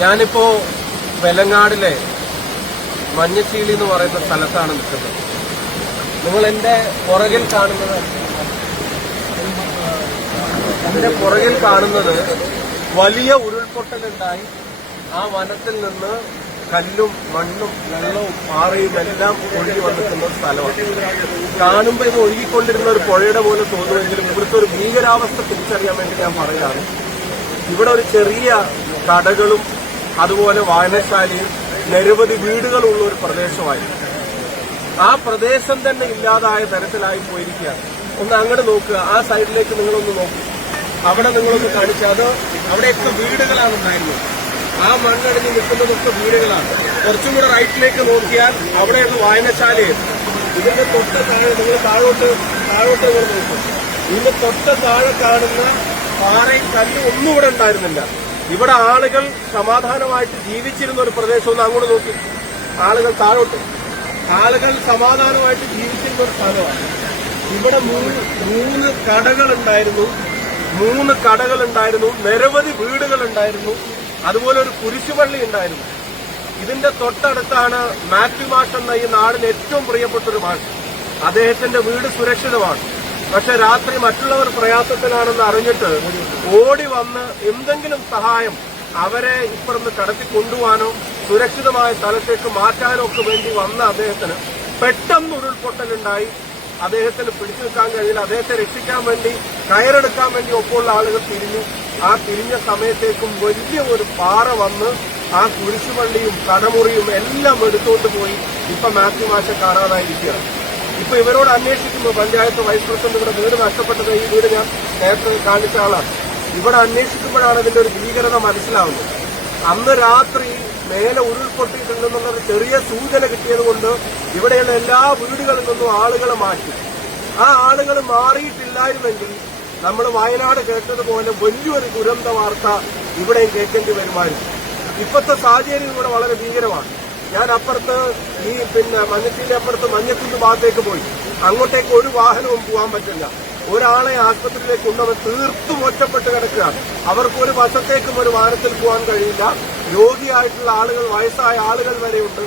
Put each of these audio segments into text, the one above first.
ഞാനിപ്പോ വെലങ്ങാടിലെ മഞ്ഞച്ചീളി എന്ന് പറയുന്ന സ്ഥലത്താണ് നിൽക്കുന്നത്. നിങ്ങൾ എന്റെ പുറകിൽ കാണുന്നത് വലിയ ഉരുൾപൊട്ടലുണ്ടായി ആ വനത്തിൽ നിന്ന് കല്ലും മണ്ണും വെള്ളവും പാറയും എല്ലാം ഒഴുകി വന്നിട്ടുന്ന സ്ഥലമാണ്. കാണുമ്പോൾ ഇത് ഒഴുകിക്കൊണ്ടിരുന്ന ഒരു പുഴയുടെ പോലെ തോന്നുമെങ്കിലും ഇവിടുത്തെ ഒരു ഭീകരാവസ്ഥ തിരിച്ചറിയാൻ വേണ്ടി ഞാൻ പറയുകയാണ്. ഇവിടെ ഒരു ചെറിയ കടകളും അതുപോലെ വായനശാലയും നിരവധി വീടുകളുള്ള ഒരു പ്രദേശമായിരുന്നു. ആ പ്രദേശം തന്നെ ഇല്ലാതായ തരത്തിലായി പോയിരിക്കുകയാണ്. ഒന്ന് അങ്ങോട്ട് നോക്കുക, ആ സൈഡിലേക്ക് നിങ്ങളൊന്ന് നോക്കുക, അവിടെ നിങ്ങളൊന്ന് കാണിച്ചാൽ അത് അവിടെയൊക്കെ വീടുകളാണ് ഉണ്ടായിരുന്നത്. ആ മണ്ണടിഞ്ഞ് നിൽക്കുന്നതൊക്കെ വീടുകളാണ്. കുറച്ചും കൂടെ റൈറ്റിലേക്ക് നോക്കിയാൽ അവിടെയുള്ള വായനശാലയും ഇതിന്റെ തൊട്ട് താഴെ നിങ്ങൾ താഴോട്ട് നിങ്ങൾ നോക്കും. ഇതിന്റെ തൊട്ട് താഴെ കാണുന്ന പാറയും കല്ലും ഒന്നും ഇവിടെ ഉണ്ടായിരുന്നില്ല. ഇവിടെ ആളുകൾ സമാധാനമായിട്ട് ജീവിച്ചിരുന്ന ഒരു പ്രദേശം. ഒന്ന് അങ്ങോട്ട് നോക്കി, ആളുകൾ സമാധാനമായിട്ട് ജീവിച്ചിരുന്ന ഒരു സ്ഥലമാണ്. ഇവിടെ മൂന്ന് കടകളുണ്ടായിരുന്നു, നിരവധി വീടുകളുണ്ടായിരുന്നു, അതുപോലെ ഒരു കുരിശുപള്ളി ഉണ്ടായിരുന്നു. ഇതിന്റെ തൊട്ടടുത്താണ് മാത്യു മാഷ് എന്ന ഈ നാടിന് ഏറ്റവും പ്രിയപ്പെട്ട ഒരു മാഷ്. അദ്ദേഹത്തിന്റെ വീട് സുരക്ഷിതമാണ്. പക്ഷെ രാത്രി മറ്റുള്ളവർ പ്രയാസത്തിലാണെന്ന് അറിഞ്ഞിട്ട് ഓടി വന്ന് എന്തെങ്കിലും സഹായം അവരെ ഇപ്പുറത്ത് കടത്തി കൊണ്ടുപോകാനോ സുരക്ഷിതമായ സ്ഥലത്തേക്ക് മാറ്റാനോ ഒക്കെ വേണ്ടി വന്ന അദ്ദേഹത്തിന് പെട്ടെന്ന് ഉരുൾപൊട്ടലുണ്ടായി. അദ്ദേഹത്തിന് പിടിച്ചു നിൽക്കാൻ കഴിയില്ല. അദ്ദേഹത്തെ രക്ഷിക്കാൻ വേണ്ടി കയറെടുക്കാൻ വേണ്ടി ഒപ്പമുള്ള ആളുകൾ തിരിഞ്ഞു. ആ തിരിഞ്ഞ സമയത്തേക്കും വലിയ ഒരു പാറ വന്ന് ആ കുരിശുപള്ളിയും കടമുറിയും എല്ലാം എടുത്തുകൊണ്ട് പോയി. ഇപ്പൊ മാത്യു മാഷെ കാണാതായിരിക്കുകയാണ്. ഇപ്പൊ ഇവരോട് അന്വേഷിക്കുന്നു. പഞ്ചായത്ത് വൈസ് പ്രസിഡന്റ് ഇവിടെ വീട് നഷ്ടപ്പെട്ടത്, ഈ വീട് ഞാൻ നേരത്തെ കാണിച്ച ആളാണ്. ഇവിടെ അന്വേഷിക്കുമ്പോഴാണ് ഇതിന്റെ ഒരു ഭീകരത മനസ്സിലാവുന്നത്. അന്ന് രാത്രി മേലെ ഉരുൾപൊട്ടിയിട്ടുണ്ടെന്നുള്ളൊരു ചെറിയ സൂചന കിട്ടിയതുകൊണ്ട് ഇവിടെയുള്ള എല്ലാ വീടുകളിൽ നിന്നും ആളുകളെ മാറ്റി. ആ ആളുകൾ മാറിയിട്ടില്ലായിരുന്നെങ്കിൽ നമ്മൾ വയനാട് കേട്ടതുപോലെ വലിയൊരു ദുരന്ത വാർത്ത ഇവിടെയും കേൾക്കേണ്ടി വരുമായിരുന്നു. ഇപ്പോഴത്തെ സാഹചര്യം ഇവിടെ വളരെ ഭീകരമാണ്. ഞാൻ അപ്പുറത്ത് മഞ്ഞത്തിന്റെ അപ്പുറത്ത് മഞ്ഞത്തിന്റെ ഭാഗത്തേക്ക് പോയി. അങ്ങോട്ടേക്ക് ഒരു വാഹനവും പോകാൻ പറ്റില്ല. ഒരാളെ ആശുപത്രിയിലേക്ക് കൊണ്ടുവന്ന് തീർത്തും ഒറ്റപ്പെട്ട് കിടക്കുകയാണ്. അവർക്ക് ഒരു വശത്തേക്കും ഒരു വാഹനത്തിൽ പോകാൻ കഴിയില്ല. രോഗിയായിട്ടുള്ള ആളുകൾ, വയസ്സായ ആളുകൾ വരെയുണ്ട്.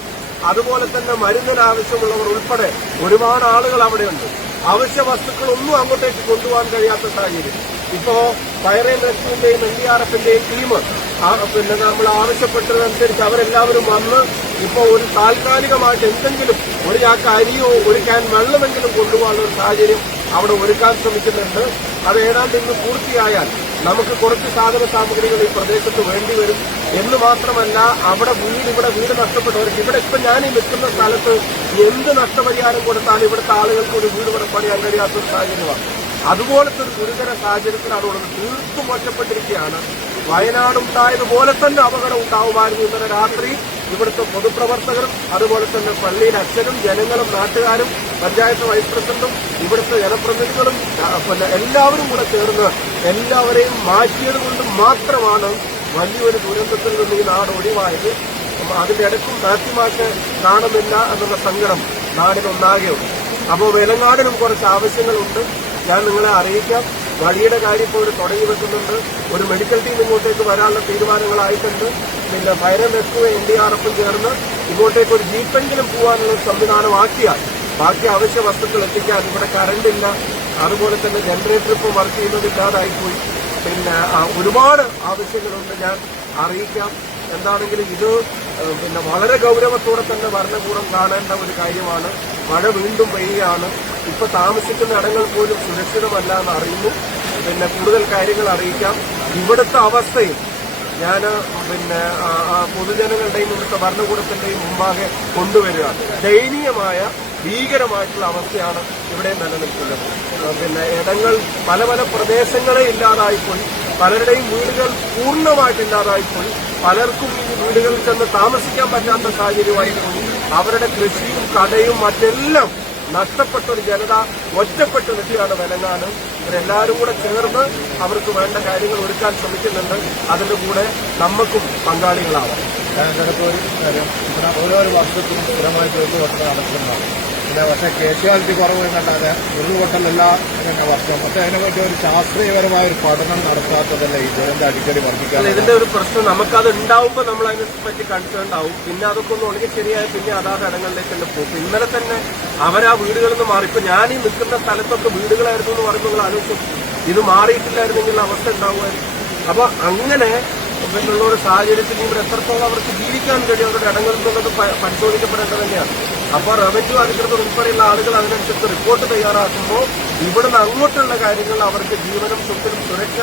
അതുപോലെ തന്നെ മരുന്നിന് ആവശ്യമുള്ളവർ ഉൾപ്പെടെ ഒരുപാട് ആളുകൾ അവിടെയുണ്ട്. അവശ്യ വസ്തുക്കളൊന്നും അങ്ങോട്ടേക്ക് കൊണ്ടുപോകാൻ കഴിയാത്ത സാഹചര്യം. ഇപ്പോ ഫയർ ആൻഡ് റെസ്ക്യൂവിന്റെയും NDRFന്റെയും ടീം നമ്മൾ ആവശ്യപ്പെട്ടതനുസരിച്ച് അവരെല്ലാവരും വന്ന് ഇപ്പോ ഒരു താൽക്കാലികമായിട്ട് എന്തെങ്കിലും ഒരു ചാക്ക് അരിയോ ഒരു ക്യാൻ വെള്ളമെങ്കിലും കൊണ്ടുപോകാനുള്ള ഒരു സാഹചര്യം അവിടെ ഒരുക്കാൻ ശ്രമിക്കുന്നുണ്ട്. അത് ഏതാണ്ട് ഇന്ന് പൂർത്തിയായാൽ നമുക്ക് കുറച്ച് സാധന സാമഗ്രികൾ ഈ പ്രദേശത്ത് വേണ്ടിവരും എന്ന് മാത്രമല്ല, ഇവിടെ വീട് നഷ്ടപ്പെട്ടവർക്ക് ഇവിടെ ഇപ്പൊ ഞാൻ ഈ നിൽക്കുന്ന സ്ഥലത്ത് എന്ത് നഷ്ടപരിഹാരം കൊടുത്താലും ഇവിടുത്തെ ആളുകൾക്ക് ഒരു വീട് പണിയാൻ കഴിയാത്തൊരു സാഹചര്യമാണ്. അതുപോലത്തെ ഒരു ഗുരുതര സാഹചര്യത്തിലാണ് ഉള്ളത്. തീർത്തും ഒറ്റപ്പെട്ടിരിക്കുകയാണ്. വയനാടുണ്ടായതുപോലെ തന്നെ അപകടം ഉണ്ടാവുമായിരുന്നു. ഇന്നലെ രാത്രി ഇവിടുത്തെ പൊതുപ്രവർത്തകരും അതുപോലെ തന്നെ പള്ളിയിലെ അച്ഛനും ജനങ്ങളും നാട്ടുകാരും പഞ്ചായത്ത് വൈസ് പ്രസിഡന്റും ഇവിടുത്തെ ജനപ്രതിനിധികളും എല്ലാവരും കൂടെ ചേർന്ന് എല്ലാവരെയും മാറ്റിയത് കൊണ്ട് മാത്രമാണ് വലിയൊരു ദുരന്തത്തിൽ നിന്ന് ഈ നാട് ഒഴിവായത്. അതിന്റെ ഇടയ്ക്കും മാറ്റിമാറ്റ് കാണുന്നില്ല എന്നുള്ള സങ്കടം നാടിനൊന്നാകെയുണ്ട്. അപ്പോൾ വെലങ്ങാടിനും കുറച്ച് ആവശ്യങ്ങളുണ്ട്. ഞാൻ നിങ്ങളെ അറിയിക്കാം. വഴിയുടെ കാര്യം ഇപ്പോൾ തുടങ്ങി വെക്കുന്നുണ്ട്. ഒരു മെഡിക്കൽ ടീം ഇങ്ങോട്ടേക്ക് വരാനുള്ള തീരുമാനങ്ങളായിട്ടുണ്ട്. ഫയർ ആൻഡ് റെസ്ക്യൂ NDRFും ചേർന്ന് ഇങ്ങോട്ടേക്ക് ഒരു ജീപ്പെങ്കിലും പോകാനുള്ള സംവിധാനമാക്കിയാൽ ബാക്കി അവശ്യ വസ്തുക്കൾ എത്തിക്കാൻ. ഇവിടെ കറണ്ടില്ല, അതുപോലെ തന്നെ ജനറേറ്റർ ഇപ്പോൾ വർക്ക് ചെയ്യുന്നതില്ലാതായിപ്പോയി. ഒരുപാട് ആവശ്യങ്ങളുണ്ട്. ഞാൻ അറിയിക്കാം. എന്താണെങ്കിലും ഇത് വളരെ ഗൌരവത്തോടെ തന്നെ ഭരണകൂടം കാണേണ്ട ഒരു കാര്യമാണ്. മഴ വീണ്ടും പെയ്യുകയാണ്. ഇപ്പൊ താമസിക്കുന്ന ഇടങ്ങൾ പോലും സുരക്ഷിതമല്ല എന്ന് അറിയുന്നു. കൂടുതൽ കാര്യങ്ങൾ അറിയിക്കാം. ഇവിടുത്തെ അവസ്ഥയും ഞാൻ പൊതുജനങ്ങളുടെയും ഇവിടുത്തെ ഭരണകൂടത്തിന്റെയും മുമ്പാകെ കൊണ്ടുവരികയാണ്. ദയനീയമായ ഭീകരമായിട്ടുള്ള അവസ്ഥയാണ് ഇവിടെ നിലനിൽക്കുന്നത്. ഇടങ്ങൾ പല പ്രദേശങ്ങളെ ഇല്ലാതായിപ്പോയി. പലരുടെയും വീടുകൾ പൂർണ്ണമായിട്ടില്ലാതായിപ്പോയി. പലർക്കും ഈ വീടുകളിൽ ചെന്ന് താമസിക്കാൻ പറ്റാത്ത സാഹചര്യമായിപ്പോയി. അവരുടെ കൃഷിയും കടയും മറ്റെല്ലാം നഷ്ടപ്പെട്ട ഒരു ജനത ഒറ്റപ്പെട്ട് നിൽക്കുകയാണ് വെലങ്ങാട്. ഇവരെല്ലാവരും കൂടെ ചേർന്ന് അവർക്ക് വേണ്ട കാര്യങ്ങൾ ഒരുക്കാൻ ശ്രമിക്കുന്നുണ്ട്. അതിന്റെ കൂടെ നമുക്കും പങ്കാളികളാവാം. ഓരോ വർഷത്തിനും സ്ഥിരമായിട്ട് നടക്കുന്നതാണ്. പിന്നെ പക്ഷേ കേഷ്വാലിറ്റി കുറവ് കണ്ടാൽ ഉരുൾപൊട്ടലല്ല ഇങ്ങനെ വർഷം പക്ഷേ അതിനെപ്പറ്റി ഒരു ശാസ്ത്രീയപരമായ ഒരു പഠനം നടത്താത്തതല്ല ഈ ദുരന്തം അടിക്കടി വർദ്ധിക്കാൻ. ഇതിന്റെ ഒരു പ്രശ്നം നമുക്കത് ഉണ്ടാവുമ്പോൾ നമ്മൾ അതിനെ പറ്റി കൺസേൺ ആവും. പിന്നെ അതൊക്കെ ഒന്ന് ഉണങ്ങി ശരിയായി പിന്നെ അതാത് ഇടങ്ങളിലേക്കുണ്ട് പോകും. ഇന്നലെ തന്നെ അവരാ വീടുകളിൽ നിന്ന് മാറി. ഇപ്പൊ ഞാൻ ഈ നിൽക്കുന്ന സ്ഥലത്തൊക്കെ വീടുകളായിരുന്നു എന്ന് പറയുമ്പോൾ നിങ്ങൾ ആലോചിച്ചു ഇത് മാറിയിട്ടില്ലായിരുന്നെങ്കിൽ അവസ്ഥ ഉണ്ടാവുമായിരുന്നു. അപ്പൊ അങ്ങനെ ഉള്ള ഒരു സാഹചര്യത്തിൽ ഇവിടെ എത്രത്തോളം അവർക്ക് ജീവിക്കാൻ കഴിയും അവരുടെ ഇടങ്ങളിൽ നിന്നത് പരിശോധിക്കപ്പെടേണ്ടത് തന്നെയാണ്. അപ്പോൾ റവന്യൂ അധികൃതർ ഉൾപ്പെടെയുള്ള ആളുകൾ അതിനനുസരിച്ച് റിപ്പോർട്ട് തയ്യാറാക്കുമ്പോൾ ഇവിടുന്ന് അങ്ങോട്ടുള്ള കാര്യങ്ങൾ അവർക്ക് ജീവനും സ്വത്തിനും സുരക്ഷ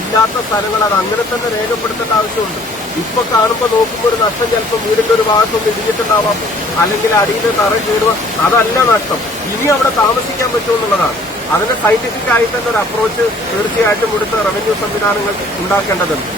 ഇല്ലാത്ത സ്ഥലങ്ങൾ അത് അങ്ങനെ തന്നെ രേഖപ്പെടുത്തേണ്ട ആവശ്യമുണ്ട്. ഇപ്പൊ കാണുമ്പോൾ നോക്കുമ്പോൾ ഒരു നഷ്ടം ചിലപ്പോൾ വീടിന്റെ ഒരു ഭാഗത്തൊന്ന് ഇടിഞ്ഞിട്ടുണ്ടാവാം, അല്ലെങ്കിൽ അടിയിൽ തറ കീടുക, അതല്ല നഷ്ടം. ഇനി അവിടെ താമസിക്കാൻ പറ്റുമെന്നുള്ളതാണ്. അതിന് സയന്റിഫിക് ആയിട്ട് തന്നെ ഒരു അപ്രോച്ച് തീർച്ചയായിട്ടും ഇവിടുത്തെ റവന്യൂ സംവിധാനങ്ങൾ ഉണ്ടാക്കേണ്ടതുണ്ട്.